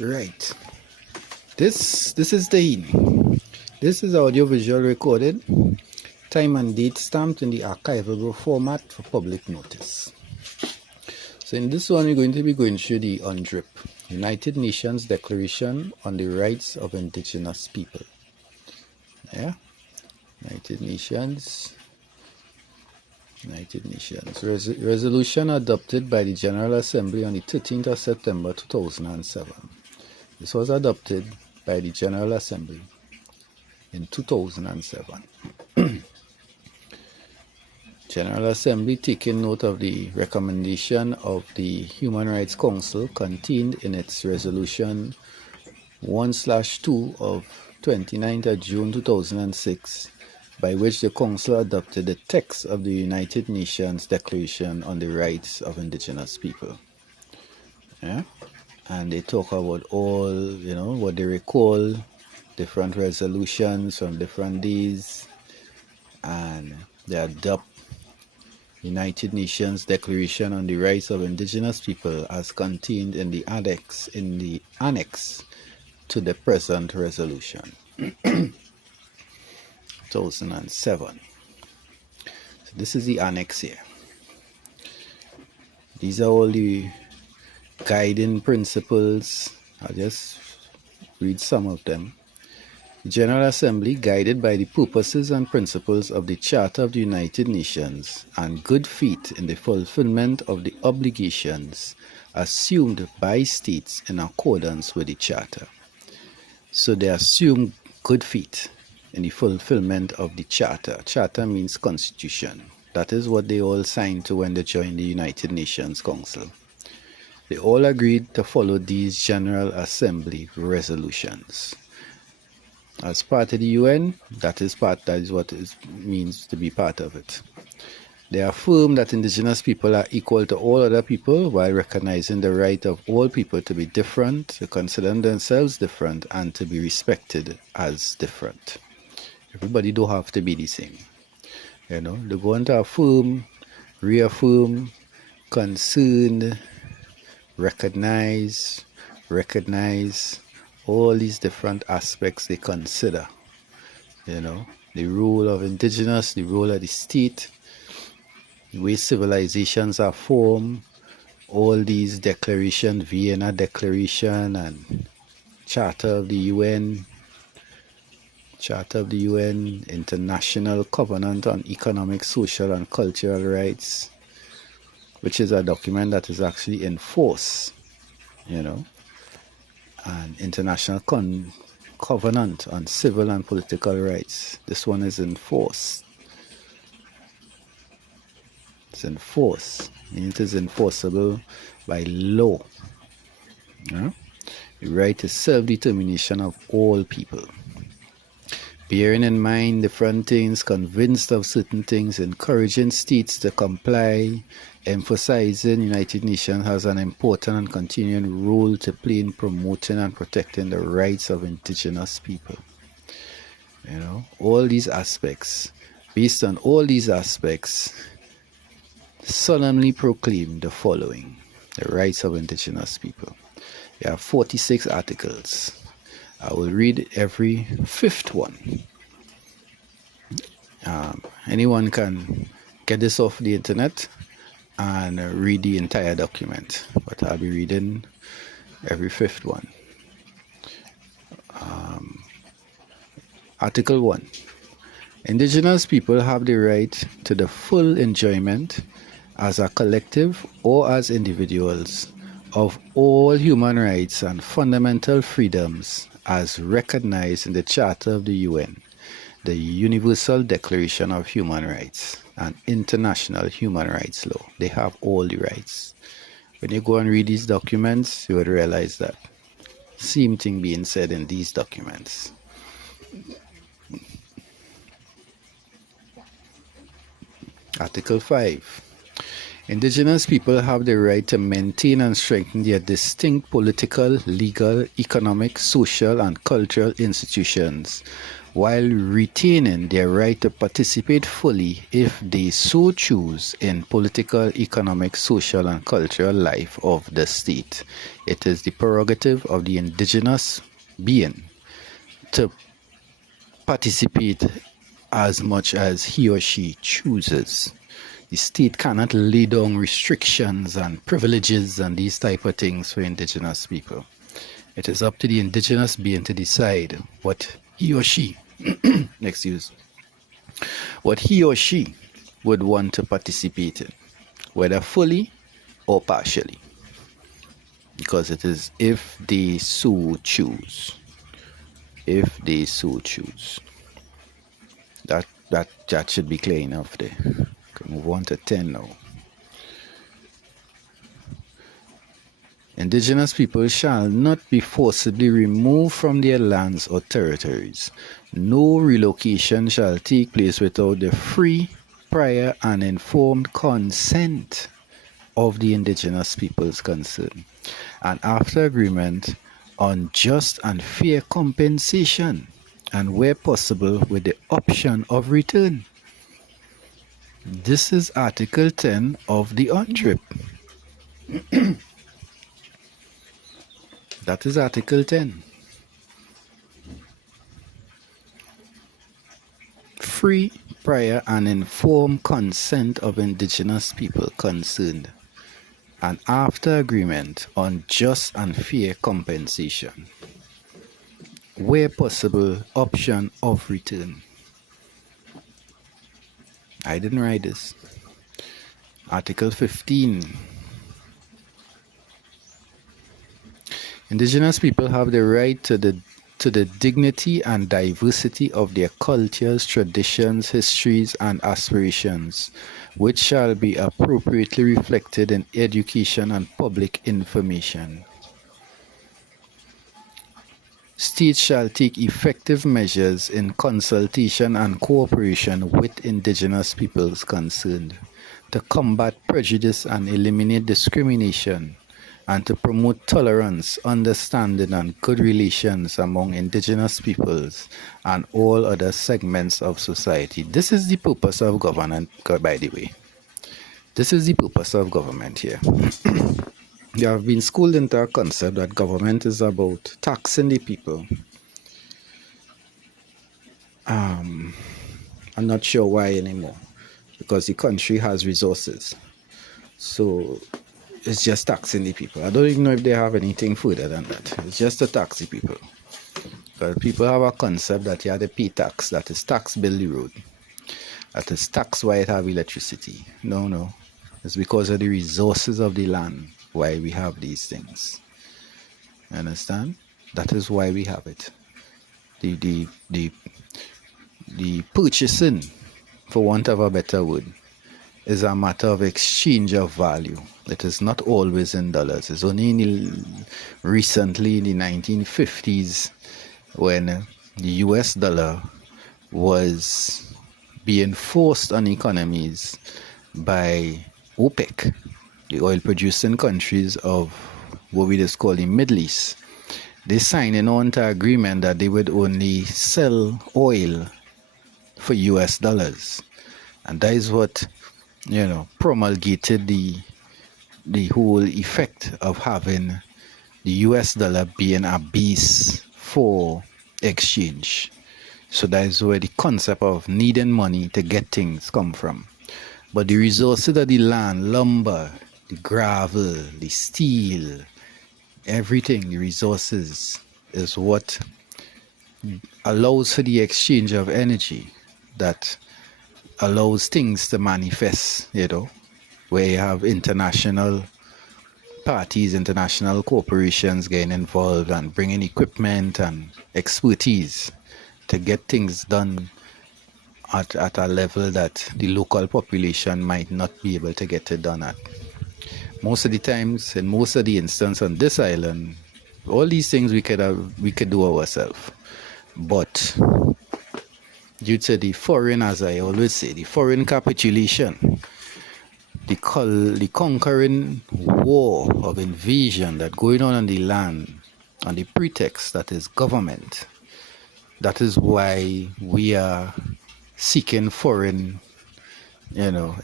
Right. This is the This is audio-visual recorded, time and date stamped in the archivable format for public notice. So in this one, we're going to be going through the UNDRIP, United Nations Declaration on the Rights of Indigenous People. Yeah, United Nations resolution adopted by the General Assembly on the 13th of September 2007. This was adopted by the General Assembly in 2007. General Assembly taking note of the recommendation of the Human Rights Council contained in its resolution 1/2 of 29th of June 2006, by which the Council adopted the text of the United Nations Declaration on the Rights of Indigenous People. Yeah? And they talk about all, what they recall, different resolutions from different days, and they adopt United Nations Declaration on the Rights of Indigenous People as contained in the annex to the present resolution. 2007. So this is the annex here. These are all the guiding principles. I'll just read some of them. The General Assembly, guided by the purposes and principles of the Charter of the United Nations and good faith in the fulfillment of the obligations assumed by states in accordance with the Charter. So they assume good faith in the fulfillment of the Charter. Charter means constitution. That is what they all signed to when they joined the United Nations Council. They all agreed to follow these General Assembly resolutions. As part of the UN, that is what it means to be part of it. They affirm that indigenous people are equal to all other people while recognizing the right of all people to be different, to consider themselves different, and to be respected as different. Everybody don't have to be the same. They're going to affirm, reaffirm, concern, recognize, all these different aspects they consider. The role of indigenous, the role of the state, the way civilizations are formed, all these declarations, Vienna Declaration and Charter of the UN, International Covenant on Economic, Social and Cultural Rights, which is a document that is actually in force, and International Covenant on Civil and Political Rights. This one is in force. It's in force. It is enforceable by law. The right to self-determination of all people. Bearing in mind different things, convinced of certain things, encouraging states to comply, emphasizing United Nations has an important and continuing role to play in promoting and protecting the rights of indigenous people. All these aspects, based on all these aspects, solemnly proclaim the following: the rights of indigenous people. There are 46 articles. I will read every fifth one. Anyone can get this off the internet and read the entire document, but I'll be reading every fifth one. Article 1. Indigenous people have the right to the full enjoyment as a collective or as individuals of all human rights and fundamental freedoms as recognized in the Charter of the UN, the Universal Declaration of Human Rights, and international human rights law. They have all the rights. When you go and read these documents, you would realize that same thing being said in these documents. Article 5. Indigenous people have the right to maintain and strengthen their distinct political, legal, economic, social, and cultural institutions while retaining their right to participate fully, if they so choose, in political, economic, social, and cultural life of the state. It is the prerogative of the indigenous being to participate as much as he or she chooses. The state cannot lay down restrictions and privileges and these type of things for indigenous people. It is up to the indigenous being to decide what he or she, excuse, what he or she would want to participate in, whether fully or partially, because it is if they so choose. If they so choose. That should be clear enough there. Okay, move on to 10 now. Indigenous people shall not be forcibly removed from their lands or territories. No relocation shall take place without the free, prior, and informed consent of the indigenous peoples concerned, and after agreement on just and fair compensation, and where possible with the option of return. This is Article 10 of the UNDRIP. That is Article 10. Free, prior, and informed consent of indigenous people concerned, and after agreement on just and fair compensation, where possible, option of return. I didn't write this. Article 15. Indigenous people have the right to the dignity and diversity of their cultures, traditions, histories, and aspirations, which shall be appropriately reflected in education and public information. States shall take effective measures in consultation and cooperation with indigenous peoples concerned to combat prejudice and eliminate discrimination, and to promote tolerance, understanding, and good relations among indigenous peoples and all other segments of society. This is the purpose of government, by the way. This is the purpose of government here. You have been schooled into a concept that government is about taxing the people. I'm not sure why anymore, because the country has resources. So it's just taxing the people. I don't even know if they have anything further than that. It's just to tax the people. Because people have a concept that you have to pay tax. That is tax build the road. That is tax why it have electricity. No. It's because of the resources of the land why we have these things. You understand? That is why we have it. The purchasing, for want of a better word, is a matter of exchange of value. It is not always in dollars. It's only recently in the 1950s when the US dollar was being forced on economies by OPEC, the oil producing countries of what we just call the Middle East. They signed on to agreement that they would only sell oil for US dollars. And that is what, promulgated the whole effect of having the US dollar being a base for exchange. So that is where the concept of needing money to get things come from. But the resources of the land, lumber, the gravel, the steel, everything, the resources, is what allows for the exchange of energy, that allows things to manifest, where you have international parties, international corporations getting involved and bringing equipment and expertise to get things done at a level that the local population might not be able to get it done at. Most of the times, in most of the instances on this island, all these things we could do ourselves. But due to the foreign, as I always say, the foreign capitulation, the conquering war of invasion that going on the land on the pretext that is government, That is why we are seeking foreign,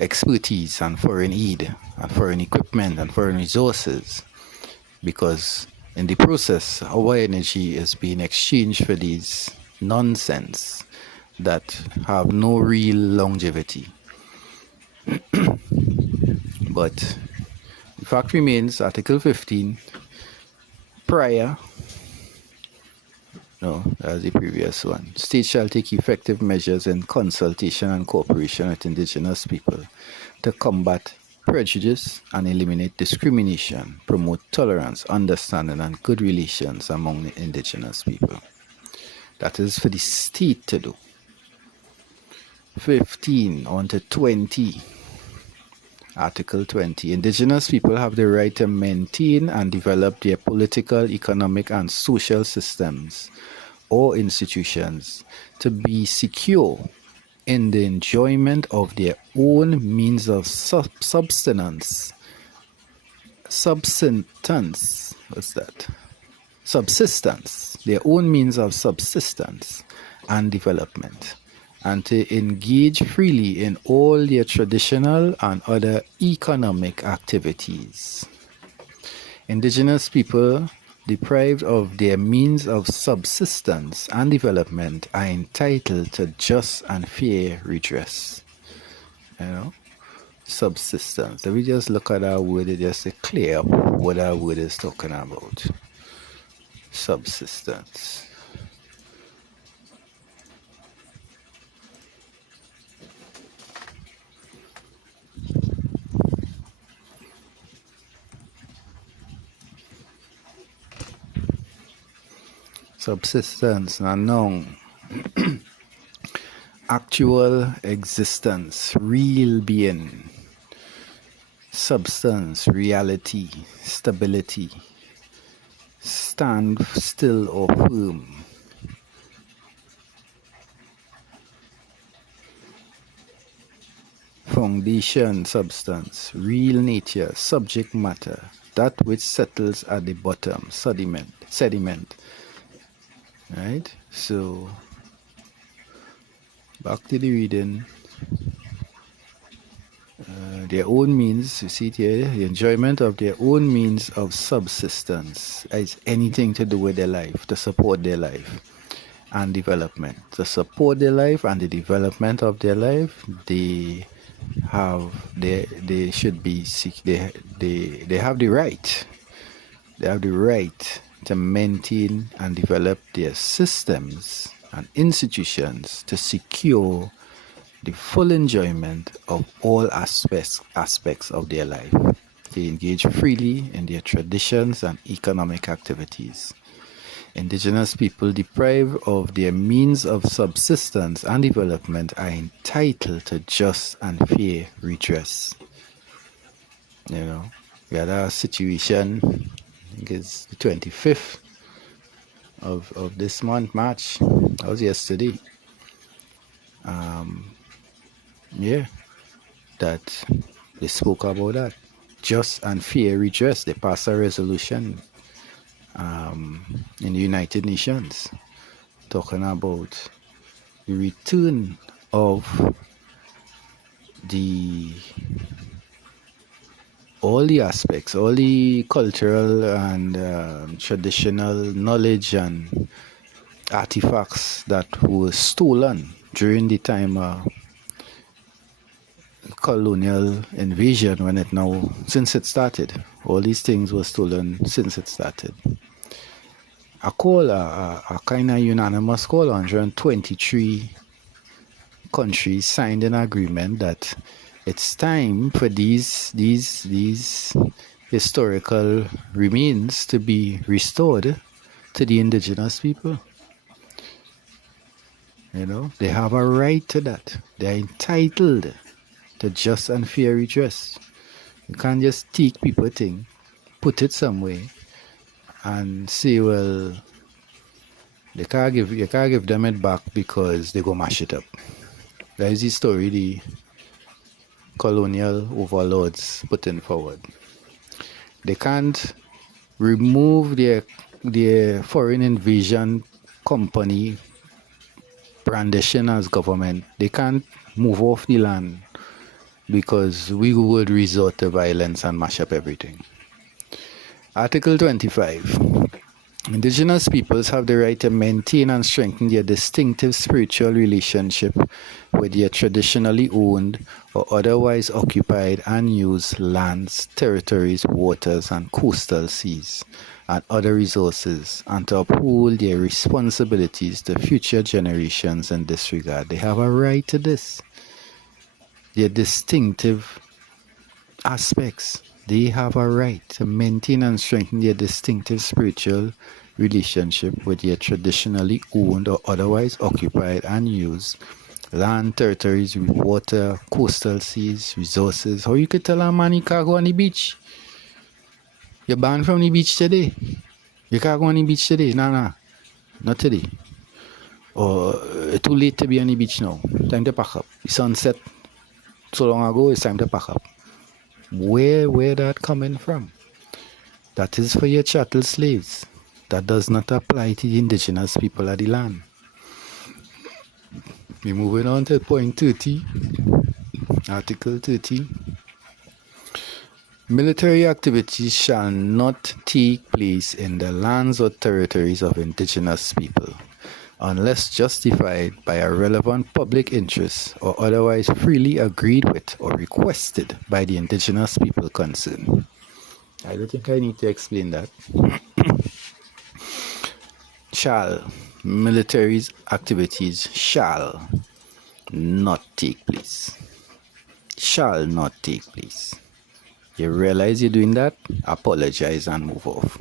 expertise and foreign aid and foreign equipment and foreign resources, because in the process, our energy is being exchanged for these nonsense that have no real longevity. But the fact remains, Article 15, prior, no, as the previous one, states shall take effective measures in consultation and cooperation with indigenous people to combat prejudice and eliminate discrimination, promote tolerance, understanding, and good relations among the indigenous people. That is for the state to do. 15 on to 20. Article 20. Indigenous people have the right to maintain and develop their political, economic, and social systems or institutions to be secure in the enjoyment of their own means of subsistence. What's that? Subsistence. Their own means of subsistence and development, and to engage freely in all their traditional and other economic activities. Indigenous people deprived of their means of subsistence and development are entitled to just and fair redress. Subsistence. Let me just look at our word just to clear up what our word is talking about. Subsistence. Subsistence, noun. Actual existence, real being. Substance, reality, stability. Stand still or firm. Foundation, substance, real nature, subject matter, that which settles at the bottom, sediment. Right? So, back to the reading. Their own means, you see it here, the enjoyment of their own means of subsistence is anything to do with their life, to support their life and development. To support their life and the development of their life, they should be they have the right. They have the right to maintain and develop their systems and institutions to secure the full enjoyment of all aspects of their life. They engage freely in their traditions and economic activities. Indigenous people deprived of their means of subsistence and development are entitled to just and fair redress. We had a situation, I think it's the 25th of this month, March. That was yesterday. That they spoke about that. Just and fair redress. They passed a resolution in the United Nations talking about the return of all the aspects, all the cultural and traditional knowledge and artifacts that were stolen during the time colonial invasion, since it started. All these things were stolen since it started. A kind of unanimous call, 123 countries signed an agreement that it's time for these historical remains to be restored to the indigenous people. They have a right to that. They're entitled to just and fair redress. You can't just take people thing, put it somewhere, and say, well, you can't give them it back because they go mash it up. That is the story the colonial overlords putting forward. They can't remove their foreign invasion company brandishing as government, they can't move off the land because we would resort to violence and mash up everything. Article 25. Indigenous peoples have the right to maintain and strengthen their distinctive spiritual relationship with their traditionally owned or otherwise occupied and used lands, territories, waters, and coastal seas, and other resources, and to uphold their responsibilities to future generations in this regard. They have a right to this. Their distinctive aspects. They have a right to maintain and strengthen their distinctive spiritual relationship with their traditionally owned or otherwise occupied and used land, territories, water, coastal seas, resources. Or you could tell a man he can't go on the beach. You're banned from the beach today. You can't go on the beach today. Nah, not today. Or too late to be on the beach now. Time to pack up. The sunset so long ago, it's time to pack up. Where that coming from? That is for your chattel slaves. That does not apply to the indigenous people of the land. We're moving on to point 30, Article 30. Military activities shall not take place in the lands or territories of indigenous people unless justified by a relevant public interest or otherwise freely agreed with or requested by the indigenous people concerned. I don't think I need to explain that. Shall. Military activities shall not take place. Shall not take place. You realize you're doing that? Apologize and move off.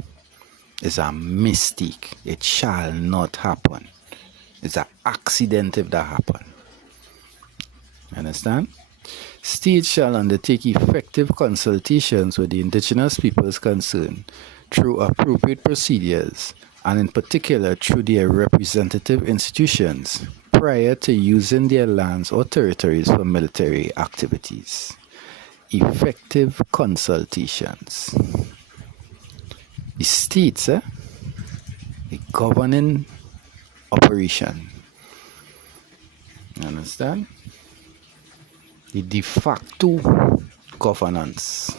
It's a mistake. It shall not happen. It's an accident if that happen. Understand? States shall undertake effective consultations with the indigenous peoples concerned through appropriate procedures, and in particular through their representative institutions, prior to using their lands or territories for military activities. Effective consultations. The states, the governing operation. Understand? The de facto governance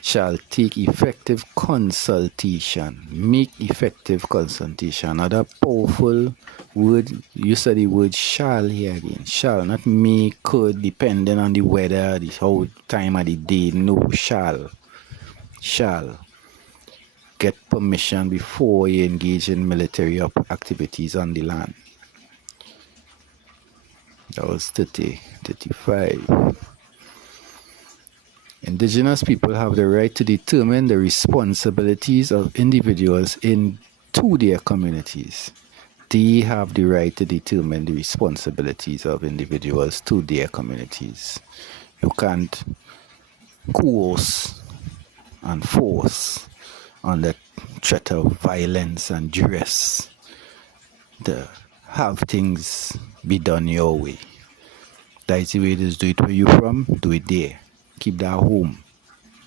shall take effective consultation. Make effective consultation. Another powerful word, you said the word shall here again. Shall, not may, could, depending on the weather, the whole time of the day. No, shall. Shall. Get permission before you engage in military activities on the land. That was 30, 35. Indigenous people have the right to determine the responsibilities of individuals to their communities. They have the right to determine the responsibilities of individuals to their communities. You can't coerce and force under threat of violence and duress to have things be done your way. That is the way it is. Do it where you're from, do it there. Keep that home.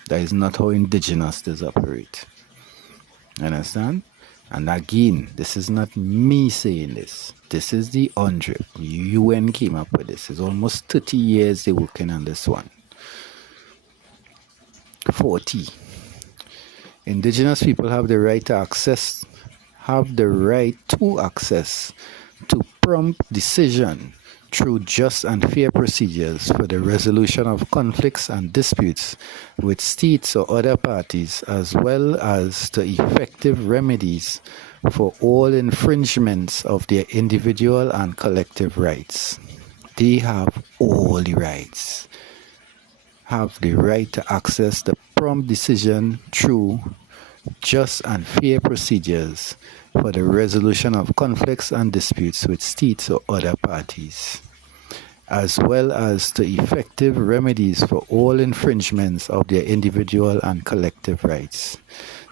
That is not how indigenous does operate. Understand? And again, this is not me saying this. This is the UNDRIP. UN came up with this. It's almost 30 years they're working on this one. 40. Indigenous people have the right to access to prompt decision through just and fair procedures for the resolution of conflicts and disputes with states or other parties, as well as to effective remedies for all infringements of their individual and collective rights. They have all the rights. Have the right to access the prompt decision through just and fair procedures for the resolution of conflicts and disputes with states or other parties, as well as to effective remedies for all infringements of their individual and collective rights.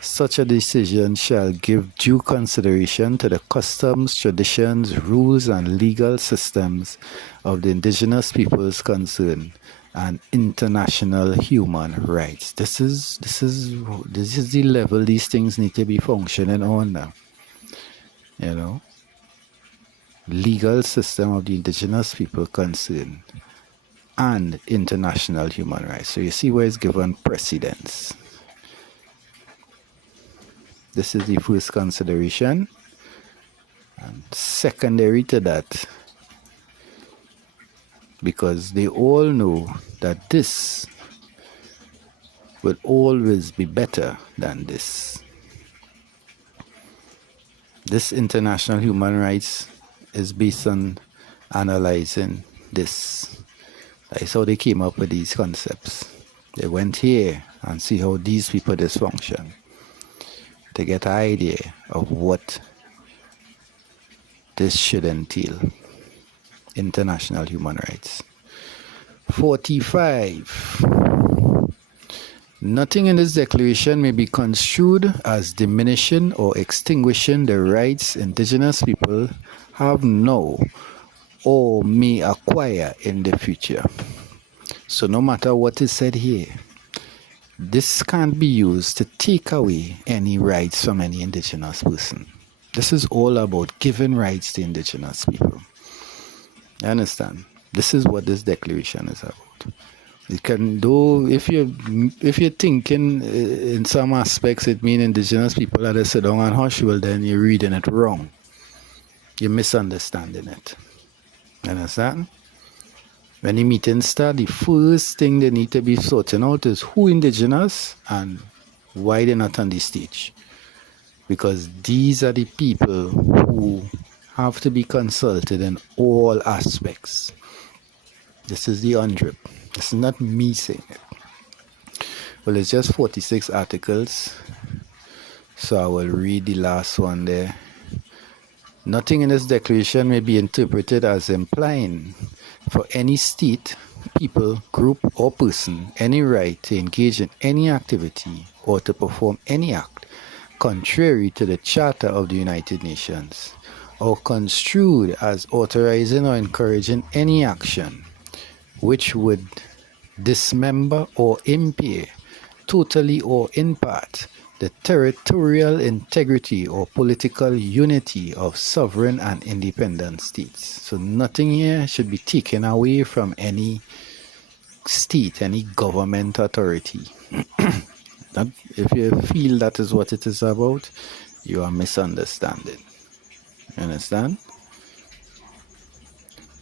Such a decision shall give due consideration to the customs, traditions, rules, and legal systems of the indigenous peoples concerned and international human rights. This is the level these things need to be functioning on now. You know, legal system of the indigenous people concerned, and international human rights. So you see where it's given precedence. This is the first consideration. And secondary to that, because they all know that this will always be better than this. This international human rights is based on analyzing this. That's how they came up with these concepts. They went here and see how these people dysfunction to get an idea of what this should entail. International human rights. 45. Nothing in this declaration may be construed as diminishing or extinguishing the rights indigenous people have now or may acquire in the future. So no matter what is said here, this can't be used to take away any rights from any indigenous person. This is all about giving rights to indigenous people. You understand? This is what this declaration is about. It can do, if you're thinking in some aspects it means indigenous people are to sit down and hush, well then you're reading it wrong. You're misunderstanding it. You understand? When the meeting start, the first thing they need to be sorting out is who indigenous and why they're not on the stage. Because these are the people who have to be consulted in all aspects. This is the UNDRIP. This is not me saying it. Well, it's just 46 articles. So I will read the last one there. Nothing in this declaration may be interpreted as implying for any state, people, group, or person any right to engage in any activity or to perform any act contrary to the Charter of the United Nations, or construed as authorizing or encouraging any action which would dismember or impair, totally or in part, the territorial integrity or political unity of sovereign and independent states. So nothing here should be taken away from any state, any government authority. If you feel that is what it is about, you are misunderstanding. You understand?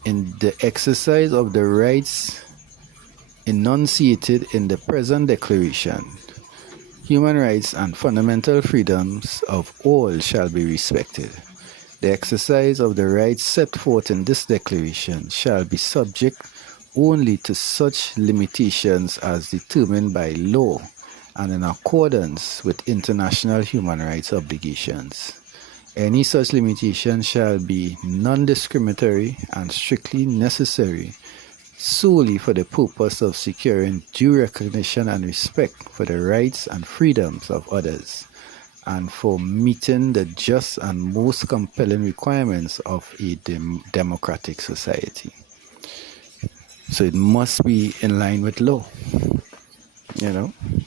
In the exercise of the rights enunciated in the present declaration, human rights and fundamental freedoms of all shall be respected. The exercise of the rights set forth in this declaration shall be subject only to such limitations as determined by law and in accordance with international human rights obligations. Any such limitation shall be non-discriminatory and strictly necessary solely for the purpose of securing due recognition and respect for the rights and freedoms of others, and for meeting the just and most compelling requirements of a democratic society. So it must be in line with law,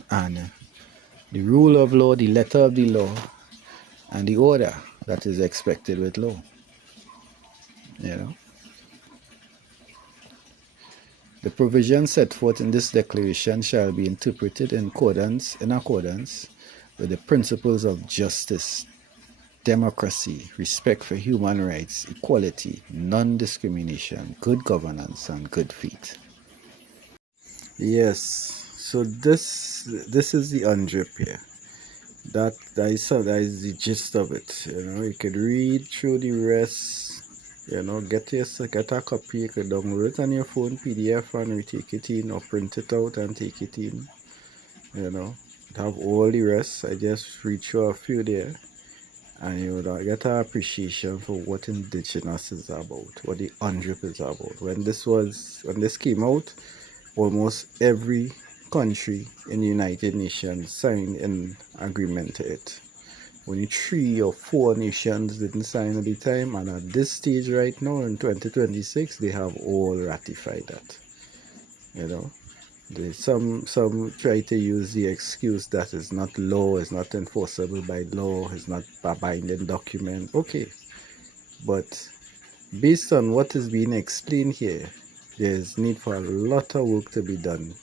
and the rule of law, the letter of the law, and the order that is expected with law. The provisions set forth in this declaration shall be interpreted in accordance with the principles of justice, democracy, respect for human rights, equality, non-discrimination, good governance, and good faith. Yes, so this is the UNDRIP here. That is the gist of it. You could read through the rest. Get a copy. You could download it on your phone, PDF, and retake it in, or print it out and take it in. Have all the rest. I just read through a few there, and you would get an appreciation for what indigenous is about, what the UNDRIP is about. When this came out, almost every country in the United Nations signed an agreement to it. Only 3 or 4 nations didn't sign at the time, and at this stage right now in 2026 they have all ratified that. Some try to use the excuse that it's not law, it's not enforceable by law, it's not a binding document. Okay, but Based on what is being explained here, there's need for a lot of work to be done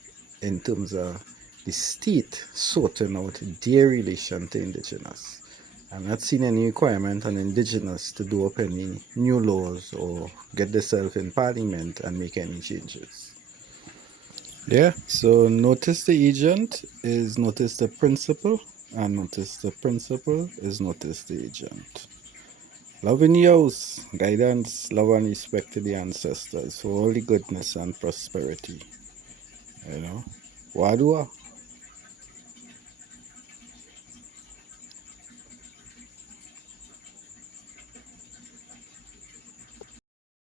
in terms of the state sorting out their relation to indigenous. I'm not seeing any requirement on indigenous to do up any new laws or get themselves in parliament and make any changes. Yeah, so notice the agent is notice the principle, and notice the principle is notice the agent. Love in your house, guidance, love and respect to the ancestors for all the goodness and prosperity. You know, Wadua.